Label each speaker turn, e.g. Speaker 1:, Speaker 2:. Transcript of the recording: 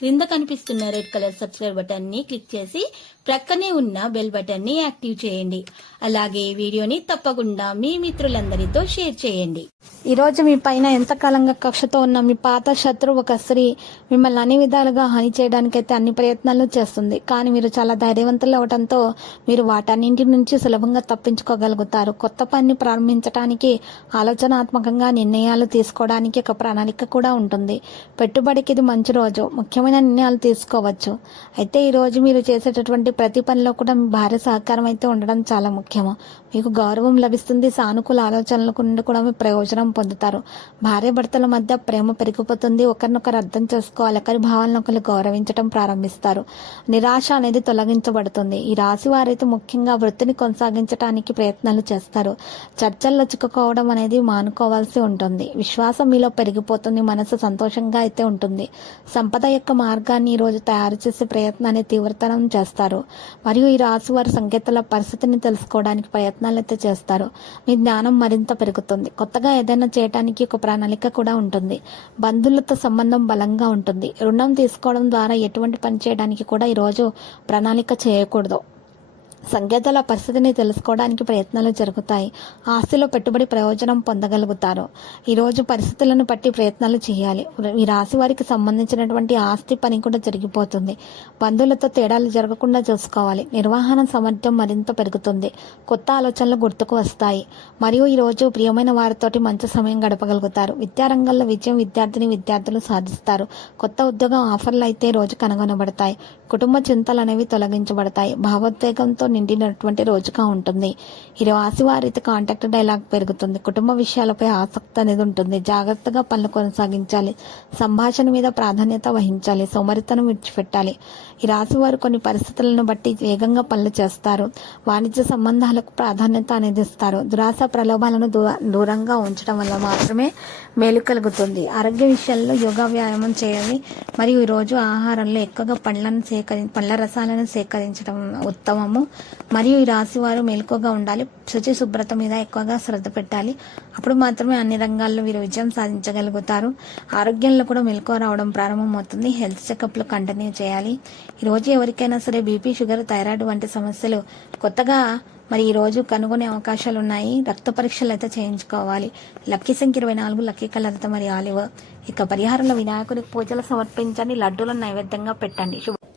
Speaker 1: క్రింద కనిపిస్తున్న red colour subscribe బటన్ని క్లిక్ చేసి ప్రక్కనే ఉన్న బెల్ బటన్ని యాక్టివ్ చేయండి. అలాగే ఈ వీడియోని తప్పకుండా మీ మిత్రులందరితో షేర్ చేయండి. ఈ రోజు మీ పైన ఎంతకాలంగా కక్షతో ఉన్న మీ పాత శత్రువు ఒక స్త్రీ మిమ్మల్ని అన్ని విధాలుగా హాని చేయడానికైతే అన్ని ప్రయత్నాలు చేస్తుంది. కానీ మీరు చాలా ధైర్యవంతులు అవడంతో మీరు వాటన్నింటి నుంచి సులభంగా తప్పించుకోగలుగుతారు. కొత్త పని ప్రారంభించడానికి ఆలోచనాత్మకంగా నిర్ణయాలు తీసుకోవడానికి ఒక ప్రణాళిక కూడా ఉంటుంది. పెట్టుబడికి ఇది మంచి రోజు. ముఖ్యం ముఖ్యమైన నిర్ణయాలు తీసుకోవచ్చు. అయితే ఈరోజు మీరు చేసేటటువంటి ప్రతి పనిలో కూడా మీ భార్య సహకారం అయితే ఉండడం చాలా ముఖ్యము. మీకు గౌరవం లభిస్తుంది సానుకూల ఆలోచనలకు నుండి కూడా మీ ప్రయోజనం పొందుతారు. భార్య భర్తల మధ్య ప్రేమ పెరిగిపోతుంది ఒకరినొకరు అర్థం చేసుకోవాలి ఒకరి భావాలను ఒకరు గౌరవించడం ప్రారంభిస్తారు. నిరాశ అనేది తొలగించబడుతుంది. ఈ రాశి వారైతే ముఖ్యంగా వృత్తిని కొనసాగించడానికి ప్రయత్నాలు చేస్తారు. చర్చల్లో చిక్కుకోవడం అనేది మానుకోవాల్సి ఉంటుంది. విశ్వాసం మీలో పెరిగిపోతుంది మనసు సంతోషంగా అయితే ఉంటుంది. సంపద యొక్క మార్గాన్ని ఈరోజు రోజు తయారు చేసే ప్రయత్నాన్ని తీవ్రతరం చేస్తారు. మరియు ఈ రాశి వారి సంకేతాల పరిస్థితిని తెలుసుకోవడానికి ప్రయత్నాలు అయితే చేస్తారు. మీ జ్ఞానం మరింత పెరుగుతుంది. కొత్తగా ఏదైనా చేయడానికి ఒక ప్రణాళిక కూడా ఉంటుంది. బంధువులతో సంబంధం బలంగా ఉంటుంది. రుణం తీసుకోవడం ద్వారా ఎటువంటి పని చేయడానికి కూడా ఈరోజు ప్రణాళిక చేయకూడదు. సంకేతాల పరిస్థితిని తెలుసుకోవడానికి ప్రయత్నాలు జరుగుతాయి. ఆస్తిలో పెట్టుబడి ప్రయోజనం పొందగలుగుతారు. ఈరోజు పరిస్థితులను బట్టి ప్రయత్నాలు చేయాలి. ఈ రాశి వారికి సంబంధించినటువంటి ఆస్తి పని కూడా జరిగిపోతుంది. బంధువులతో తేడాలు జరగకుండా చూసుకోవాలి. నిర్వహణ సామర్థ్యం మరింత పెరుగుతుంది. కొత్త ఆలోచనలు గుర్తుకు వస్తాయి. మరియు ఈరోజు ప్రియమైన వారితోటి మంచి సమయం గడపగలుగుతారు. విద్యారంగంలో విజయం విద్యార్థిని విద్యార్థులు సాధిస్తారు. కొత్త ఉద్యోగం ఆఫర్లు అయితే రోజు కనుగొనబడతాయి. కుటుంబ చింతలు అనేవి తొలగించబడతాయి. భావోద్వేగంతో నిండినటువంటి రోజుగా ఉంటుంది. ఈ రాశి వారితో కాంటాక్ట్ డైలాగ్ పెరుగుతుంది. కుటుంబ విషయాలపై ఆసక్తి అనేది ఉంటుంది. జాగ్రత్తగా పనులు కొనసాగించాలి. సంభాషణ మీద ప్రాధాన్యత వహించాలి. సోమరితనం విడిచిపెట్టాలి. ఈ రాశి వారు కొన్ని పరిస్థితులను బట్టి వేగంగా పనులు చేస్తారు. వాణిజ్య సంబంధాలకు ప్రాధాన్యత అనేది ఇస్తారు. దురాశ ప్రలోభాలను దూరంగా ఉంచడం వల్ల మాత్రమే మేలు కలుగుతుంది. ఆరోగ్య విషయాల్లో యోగా వ్యాయామం చేయాలి. మరియు ఈరోజు ఆహారంలో ఎక్కువగా పండ్లను సేకరి పండ్ల రసాలను సేకరించడం ఉత్తమము. మరియు ఈ రాశి వారు ఉండాలి. శుచి శుభ్రత మీద ఎక్కువగా శ్రద్ధ పెట్టాలి. అప్పుడు మాత్రమే అన్ని రంగాల్లో వీరు విజయం సాధించగలుగుతారు. ఆరోగ్యంలో కూడా మెలకువ రావడం ప్రారంభమవుతుంది. హెల్త్ చెకప్లు కంటిన్యూ చేయాలి. ఈరోజు ఎవరికైనా సరే బీపీ షుగర్ థైరాయిడ్ వంటి సమస్యలు కొత్తగా మరి ఈ రోజు కనుగొనే అవకాశాలు ఉన్నాయి. రక్త పరీక్షలు అయితే చేయించుకోవాలి. లక్కీ సంఖ్య ఇరవై నాలుగు లక్కీ కలర్తో మరి ఆలివ్. ఇక పరిహారంలో వినాయకుడికి పూజలు సమర్పించండి. లడ్డూలను నైవేద్యంగా పెట్టండి. శుభ